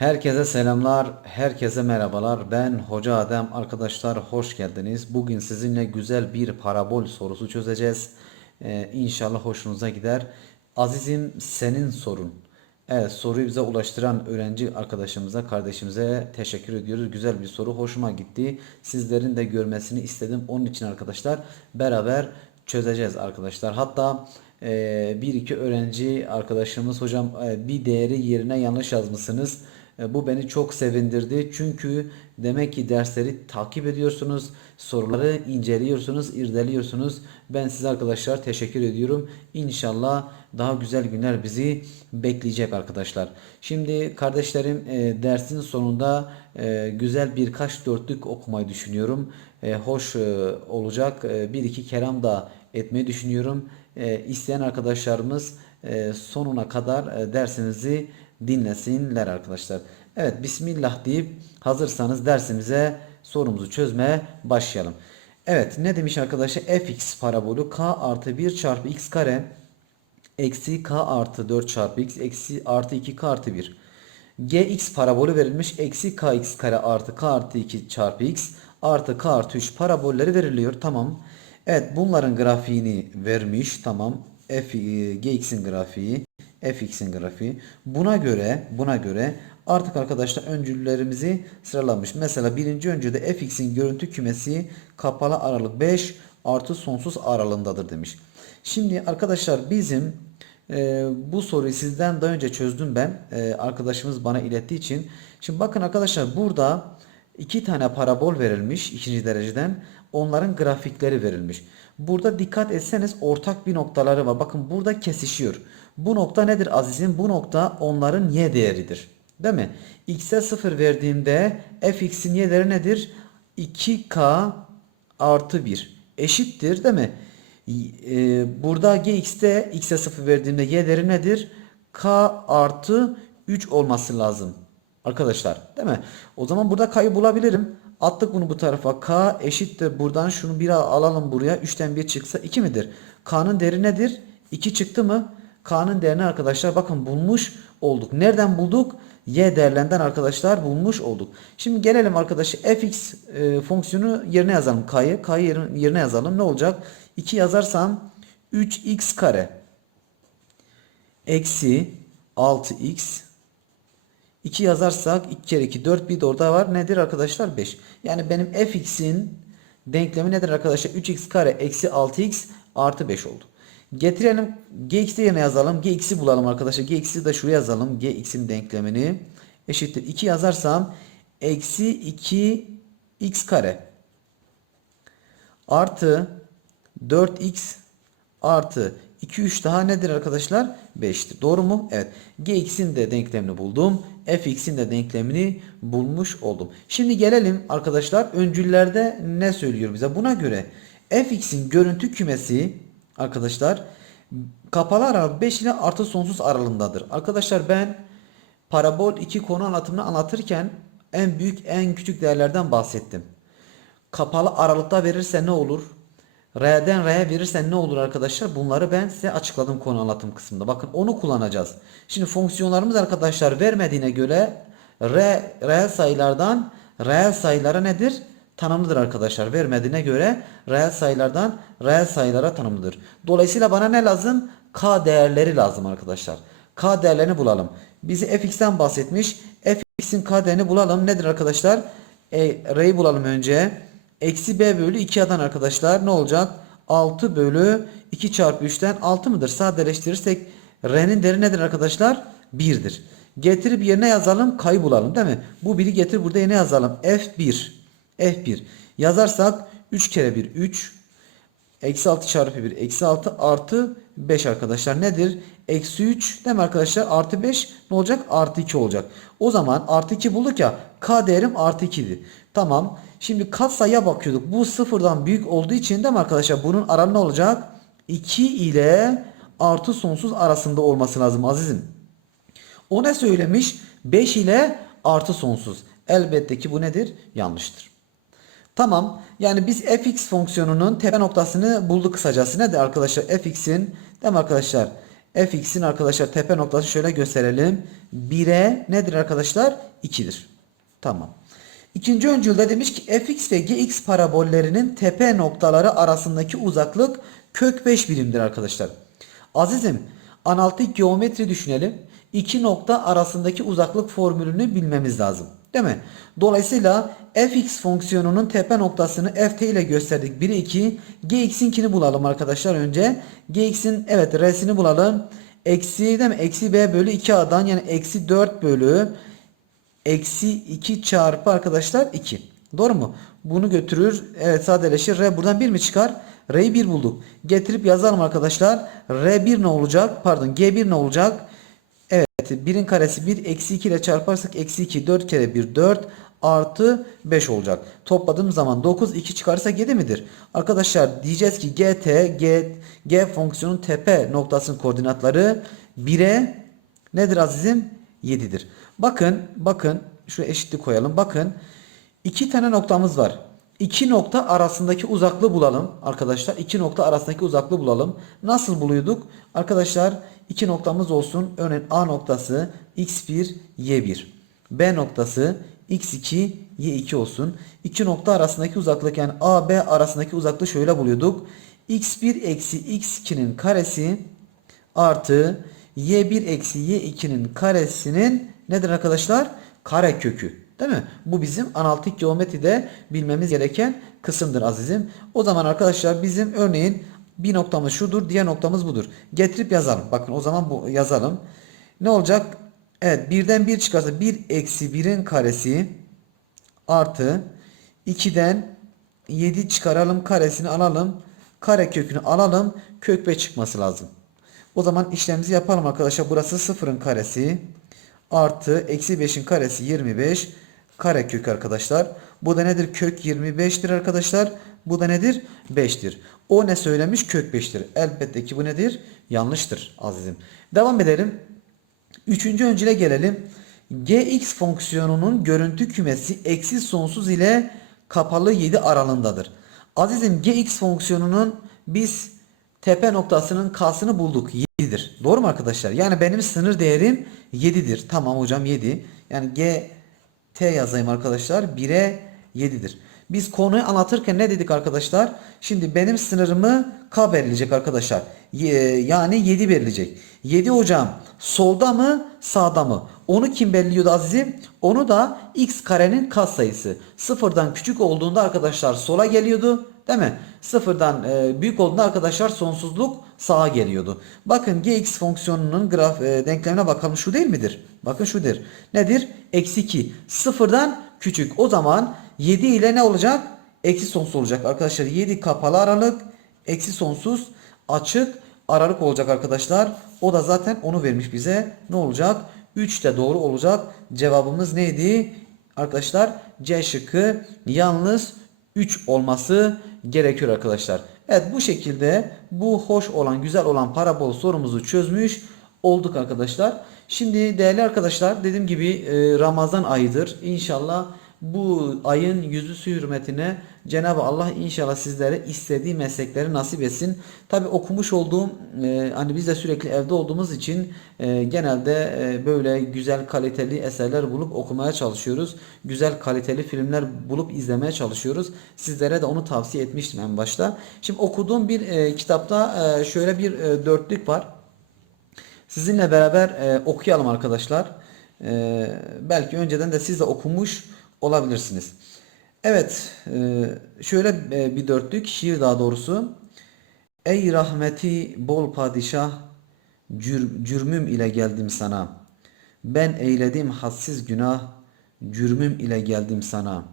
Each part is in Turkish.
Herkese selamlar, herkese merhabalar. Ben Hoca Adem. Arkadaşlar hoş geldiniz. Bugün sizinle güzel bir parabol sorusu çözeceğiz. Ee, inşallah hoşunuza gider. Azizim senin sorun. Evet soruyu bize ulaştıran öğrenci arkadaşımıza, kardeşimize teşekkür ediyoruz. Güzel bir soru, hoşuma gitti. Sizlerin de görmesini istedim. Onun için arkadaşlar beraber çözeceğiz arkadaşlar. Hatta e, bir iki öğrenci arkadaşımız hocam e, bir değeri yerine yanlış yazmışsınız. E, Bu beni çok sevindirdi. Çünkü demek ki dersleri takip ediyorsunuz, soruları inceliyorsunuz, irdeliyorsunuz. Ben size arkadaşlar teşekkür ediyorum. İnşallah daha güzel günler bizi bekleyecek arkadaşlar. Şimdi kardeşlerim e, dersin sonunda e, güzel birkaç dörtlük okumayı düşünüyorum. Hoş olacak. Bir iki kelam da etmeyi düşünüyorum. İsteyen arkadaşlarımız sonuna kadar dersimizi dinlesinler arkadaşlar. Evet Bismillah deyip hazırsanız dersimize sorumuzu çözmeye başlayalım. Evet ne demiş arkadaşlar fx parabolü k artı 1 çarpı x kare eksi k artı 4 çarpı x eksi artı 2k artı 1 gx parabolü verilmiş eksi kx kare artı k artı 2 çarpı x artı k artı 3 parabolleri veriliyor tamam. Evet bunların grafiğini vermiş tamam f e, gx'in grafiği fx'in grafiği. Buna göre buna göre artık arkadaşlar öncüllerimizi sıralamış. Mesela birinci öncüde fx'in görüntü kümesi kapalı aralık 5 artı sonsuz aralığındadır demiş. Şimdi arkadaşlar bizim e, bu soruyu sizden daha önce çözdüm ben. E, arkadaşımız bana ilettiği için. Şimdi bakın arkadaşlar burada iki tane parabol verilmiş ikinci dereceden. Onların grafikleri verilmiş. Burada dikkat etseniz ortak bir noktaları var. Bakın burada kesişiyor. Bu nokta nedir azizim? Bu nokta onların y değeridir. Değil mi? x'e 0 verdiğimde fx'in y değeri nedir? 2k artı 1 eşittir değil mi? Ee, burada gx'te x'e 0 verdiğimde y değeri nedir? k artı 3 olması lazım. Arkadaşlar değil mi? O zaman burada k'yı bulabilirim. Attık bunu bu tarafa. K eşittir. Buradan şunu bir alalım buraya. 3'ten 1 çıksa 2 midir? K'nın değeri nedir? 2 çıktı mı? K'nın değerini arkadaşlar bakın bulmuş olduk. Nereden bulduk? Y değerlerinden arkadaşlar bulmuş olduk. Şimdi gelelim arkadaşlar fx e, fonksiyonu yerine yazalım. K'yı. K'yı yerine yazalım. Ne olacak? 2 yazarsam 3x kare eksi 6x 2 yazarsak 2 kere 2 4 bir de orada var. Nedir arkadaşlar? 5. Yani benim fx'in denklemi nedir arkadaşlar? 3x kare eksi 6x artı 5 oldu. Getirelim gx'i yerine yazalım. gx'i bulalım arkadaşlar. gx'i de şuraya yazalım. gx'in denklemini eşittir. 2 yazarsam eksi 2 x kare artı 4x artı 2 3 daha nedir arkadaşlar? 5'tir. Doğru mu? Evet. Gx'in de denklemini buldum. Fx'in de denklemini bulmuş oldum. Şimdi gelelim arkadaşlar öncüllerde ne söylüyor bize? Buna göre Fx'in görüntü kümesi arkadaşlar kapalı aralık 5 ile artı sonsuz aralığındadır. Arkadaşlar ben parabol 2 konu anlatımını anlatırken en büyük en küçük değerlerden bahsettim. Kapalı aralıkta verirse ne olur? R'den R'ye verirsen ne olur arkadaşlar? Bunları ben size açıkladım konu anlatım kısmında. Bakın onu kullanacağız. Şimdi fonksiyonlarımız arkadaşlar vermediğine göre R, reel sayılardan reel sayılara nedir? Tanımlıdır arkadaşlar. Vermediğine göre reel sayılardan reel sayılara tanımlıdır. Dolayısıyla bana ne lazım? K değerleri lazım arkadaşlar. K değerlerini bulalım. Bizi fx'ten bahsetmiş. fx'in K değerini bulalım. Nedir arkadaşlar? E, R'yi bulalım önce. Eksi b bölü 2a'dan arkadaşlar ne olacak? 6 bölü 2 çarpı 3'ten 6 mıdır? Sadeleştirirsek r'nin değeri nedir arkadaşlar? 1'dir. Getirip yerine yazalım k'yı bulalım değil mi? Bu 1'i getir burada yerine yazalım. f1 f1 yazarsak 3 kere 1 3 eksi 6 çarpı 1 eksi 6 artı 5 arkadaşlar nedir? Eksi 3 değil mi arkadaşlar? Artı 5 ne olacak? Artı 2 olacak. O zaman artı 2 bulduk ya k değerim artı 2'di. Tamam. Şimdi katsayıya bakıyorduk. Bu sıfırdan büyük olduğu için değil mi arkadaşlar? Bunun aranı ne olacak? 2 ile artı sonsuz arasında olması lazım azizim. O ne söylemiş? 5 ile artı sonsuz. Elbette ki bu nedir? Yanlıştır. Tamam. Yani biz fx fonksiyonunun tepe noktasını bulduk kısacası. Nedir arkadaşlar? fx'in değil mi arkadaşlar? fx'in arkadaşlar tepe noktası şöyle gösterelim. 1'e nedir arkadaşlar? 2'dir. Tamam. İkinci öncülde demiş ki fx ve gx parabollerinin tepe noktaları arasındaki uzaklık kök 5 birimdir arkadaşlar. Azizim analitik geometri düşünelim. İki nokta arasındaki uzaklık formülünü bilmemiz lazım. Değil mi? Dolayısıyla fx fonksiyonunun tepe noktasını ft ile gösterdik. 1'e 2. gx'inkini bulalım arkadaşlar önce. gx'in evet r'sini bulalım. Eksi değil mi? Eksi b bölü 2a'dan yani eksi 4 bölü eksi 2 çarpı arkadaşlar 2. Doğru mu? Bunu götürür. Evet sadeleşir. R buradan 1 mi çıkar? R'yi 1 bulduk. Getirip yazalım arkadaşlar. R1 ne olacak? Pardon G1 ne olacak? Evet 1'in karesi 1 eksi 2 ile çarparsak eksi 2 4 kere 1 4 artı 5 olacak. Topladığım zaman 9 2 çıkarsa 7 midir? Arkadaşlar diyeceğiz ki gt g, g fonksiyonun tepe noktasının koordinatları 1'e nedir azizim? 7'dir. Bakın bakın şu eşitlik koyalım. Bakın iki tane noktamız var. İki nokta arasındaki uzaklığı bulalım arkadaşlar. İki nokta arasındaki uzaklığı bulalım. Nasıl buluyorduk? Arkadaşlar iki noktamız olsun. Örneğin A noktası x1 y1. B noktası x2 y2 olsun. İki nokta arasındaki uzaklık yani A B arasındaki uzaklığı şöyle buluyorduk. x1 eksi x2'nin karesi artı y1 eksi y2'nin karesinin nedir arkadaşlar? Kare kökü. Değil mi? Bu bizim analitik geometride bilmemiz gereken kısımdır azizim. O zaman arkadaşlar bizim örneğin bir noktamız şudur, diğer noktamız budur. Getirip yazalım. Bakın o zaman bu yazalım. Ne olacak? Evet birden 1 çıkarsa 1 eksi 1'in karesi artı 2'den 7 çıkaralım karesini alalım. Kare kökünü alalım. Kök 5 çıkması lazım. O zaman işlemimizi yapalım arkadaşlar. Burası 0'ın karesi artı eksi 5'in karesi 25 kare kök arkadaşlar. Bu da nedir? Kök 25'tir arkadaşlar. Bu da nedir? 5'tir. O ne söylemiş? Kök 5'tir. Elbette ki bu nedir? Yanlıştır azizim. Devam edelim. Üçüncü öncüle gelelim. gx fonksiyonunun görüntü kümesi eksi sonsuz ile kapalı 7 aralığındadır. Azizim gx fonksiyonunun biz tepe noktasının k'sını bulduk. 7'dir. Doğru mu arkadaşlar? Yani benim sınır değerim 7'dir. Tamam hocam 7. Yani g t yazayım arkadaşlar. 1'e 7'dir. Biz konuyu anlatırken ne dedik arkadaşlar? Şimdi benim sınırımı k verilecek arkadaşlar. Yani 7 verilecek. 7 hocam solda mı sağda mı? Onu kim belirliyordu azizim? Onu da x karenin katsayısı. Sıfırdan küçük olduğunda arkadaşlar sola geliyordu. Değil mi? Sıfırdan e, büyük olduğunda arkadaşlar sonsuzluk sağa geliyordu. Bakın gx fonksiyonunun graf e, denklemine bakalım. Şu değil midir? Bakın şudur. Nedir? Eksi 2. Sıfırdan küçük. O zaman 7 ile ne olacak? Eksi sonsuz olacak. Arkadaşlar 7 kapalı aralık. Eksi sonsuz açık aralık olacak arkadaşlar. O da zaten onu vermiş bize. Ne olacak? 3 de doğru olacak. Cevabımız neydi? Arkadaşlar C şıkkı yalnız 3 olması gerekiyor arkadaşlar. Evet bu şekilde bu hoş olan güzel olan parabol sorumuzu çözmüş olduk arkadaşlar. Şimdi değerli arkadaşlar dediğim gibi e, Ramazan ayıdır. İnşallah bu ayın yüzüsü hürmetine Cenab-ı Allah inşallah sizlere istediği meslekleri nasip etsin. Tabi okumuş olduğum e, hani biz de sürekli evde olduğumuz için e, genelde e, böyle güzel kaliteli eserler bulup okumaya çalışıyoruz. Güzel kaliteli filmler bulup izlemeye çalışıyoruz. Sizlere de onu tavsiye etmiştim en başta. Şimdi okuduğum bir e, kitapta e, şöyle bir e, dörtlük var. Sizinle beraber e, okuyalım arkadaşlar. E, belki önceden de siz de okumuş olabilirsiniz. Evet, e, şöyle e, bir dörtlük şiir daha doğrusu. Ey rahmeti bol padişah, cür, cürmüm ile geldim sana. Ben eyledim hadsiz günah, cürmüm ile geldim sana.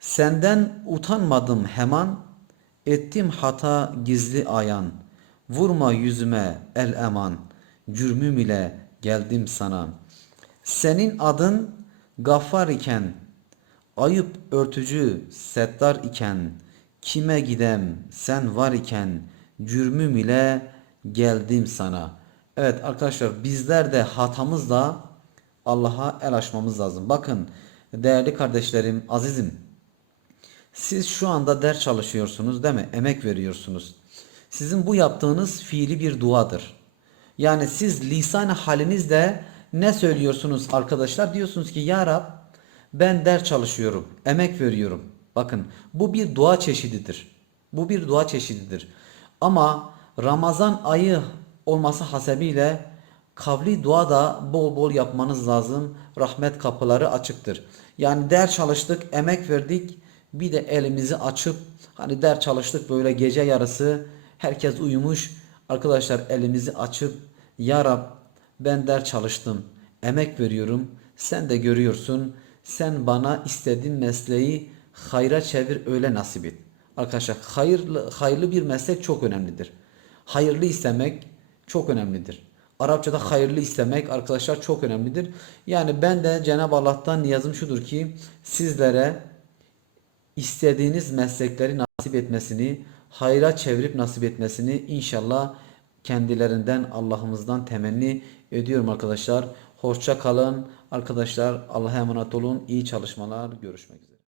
Senden utanmadım hemen, ettim hata gizli ayan. Vurma yüzüme el eman, cürmüm ile geldim sana. Senin adın Gaffar iken, Ayıp örtücü settar iken kime gidem sen var iken cürmüm ile geldim sana. Evet arkadaşlar bizler de hatamızla Allah'a el açmamız lazım. Bakın değerli kardeşlerim azizim siz şu anda ders çalışıyorsunuz değil mi? Emek veriyorsunuz. Sizin bu yaptığınız fiili bir duadır. Yani siz lisan halinizde ne söylüyorsunuz arkadaşlar? Diyorsunuz ki Ya Rab ben ders çalışıyorum, emek veriyorum. Bakın bu bir dua çeşididir. Bu bir dua çeşididir. Ama Ramazan ayı olması hasebiyle kavli dua da bol bol yapmanız lazım. Rahmet kapıları açıktır. Yani ders çalıştık, emek verdik. Bir de elimizi açıp hani ders çalıştık böyle gece yarısı herkes uyumuş. Arkadaşlar elimizi açıp Ya Rab ben ders çalıştım, emek veriyorum. Sen de görüyorsun. Sen bana istediğin mesleği hayra çevir öyle nasip et. Arkadaşlar hayırlı, hayırlı bir meslek çok önemlidir. Hayırlı istemek çok önemlidir. Arapçada hayırlı istemek arkadaşlar çok önemlidir. Yani ben de Cenab-ı Allah'tan niyazım şudur ki sizlere istediğiniz meslekleri nasip etmesini, hayra çevirip nasip etmesini inşallah kendilerinden Allah'ımızdan temenni ediyorum arkadaşlar. Hoşça kalın arkadaşlar. Allah'a emanet olun. İyi çalışmalar. Görüşmek üzere.